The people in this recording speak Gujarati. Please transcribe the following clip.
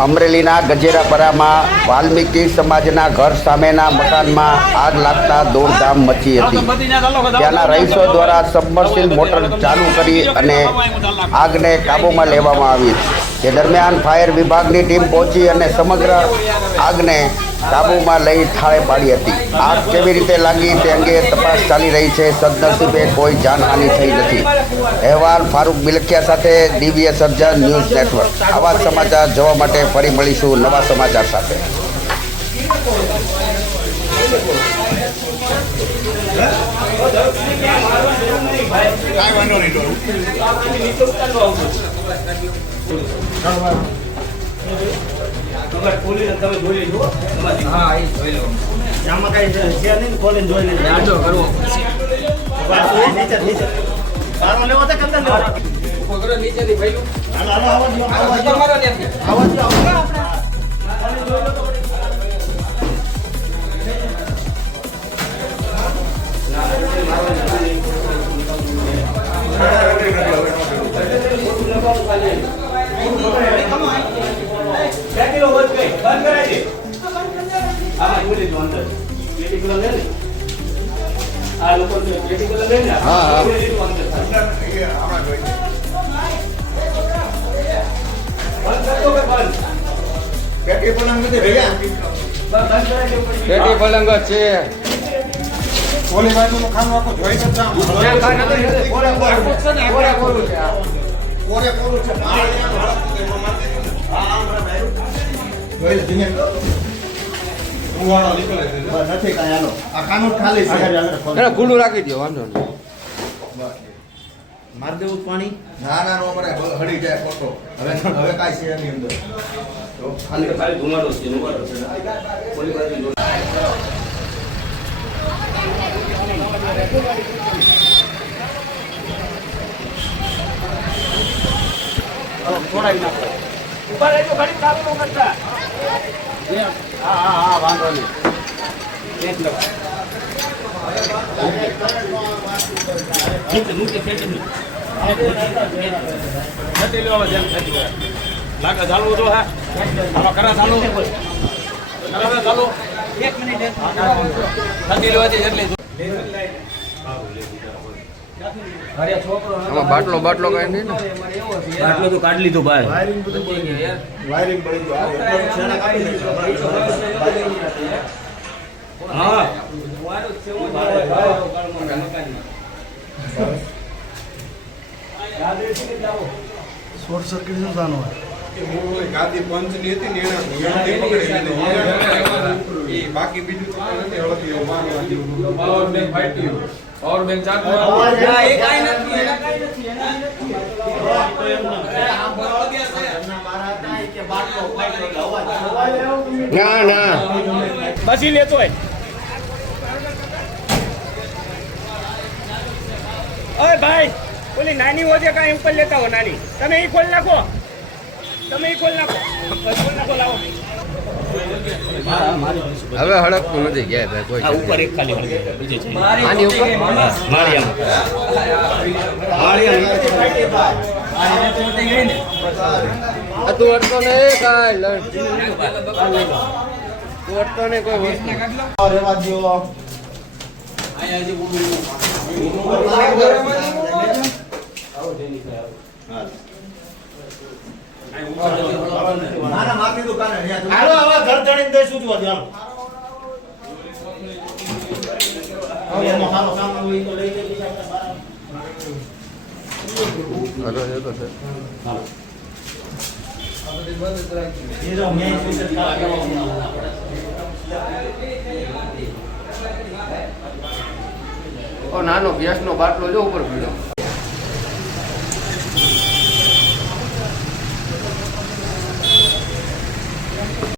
અમરેલીના ગજેરાપરામાં વાલ્મીકી સમાજના ઘર સામેના મકાનમાં આગ લાગતા દોડધામ મચી હતી। ત્યાંના રહીશો દ્વારા સબમર્સિબલ મોટર ચાલુ કરી અને આગને કાબૂમાં લેવામાં આવી। તે દરમિયાન ફાયર વિભાગની ટીમ પહોંચી અને સમગ્ર આગને કાબૂમાં લઈ ઠાળે પાડી હતી। આગ કેવી રીતે લાગી તે અંગે તપાસ ચાલી રહી છે। સદનસીબે કોઈ જાનહાનિ થઈ નથી। અહેવાલ ફારૂક બિલખિયા સાથે દિવ્ય સર્જન ન્યૂઝ નેટવર્ક। આવા સમાચાર જોવા માટે ફરી મળીશું નવા સમાચાર સાથે। પેટી પલંગ છે ઓલી બાજુનું ખાનું આખું જોઈ શકતા ખુલ્લું રાખી દો, વાંધો નહીં। માર દેવું પાણી ના ના નો અમારે હળી જાય ફોટો હવે કાઈ છે એની અંદર તો ખાલી ધુમાડો છે ધુમાડો છે ઓલી બાજુ થોડા ઉપર રહેજો ઘડી ચાલુ ન કરતા હા વાંધો નહીં એક લો લાગે ચાલુ તો હા કરા ચાલુ ચાલુ 1 મિનિટ બાટલો બાટલો કઈ નહીં ને? બાટલો તો કાઢ લીધો ભાઈ। વાયરિંગ પડી ગયું હા શોર્ટ સર્કિટ શું થવાનું હોય? ગાદી પંચની હતી ને એનાથી પકડી બાકી બીજું તો નથી હળતી પાવર બેંક ફાટી ગયો, પાવર બેંક ચાર્જ ના ના બસી લેતો હોય। ઓય ભાઈ ઓલી નાની હોય છે કાંઈ ઉપર લેતા હો નાની તમે એ ખોલ નાખો લાવો। હવે હડકતું નથી ગયા ભાઈ કોઈ ઉપર એક ખાલી બીજે છે આની ઉપર તું અટકો ને કાંઈ તું અટકો ને કોઈ વસ્તુ રહેવા દો ના મારી દુકાને હાલો આવા ઘર ધણીને દઈશું જો હાલો હવે હાલો કામ હોય તો લઈ લે અરે એ તો છે એ જો મેં નાનો ગેસનો બાટલો જો ઉપર પીડ્યો।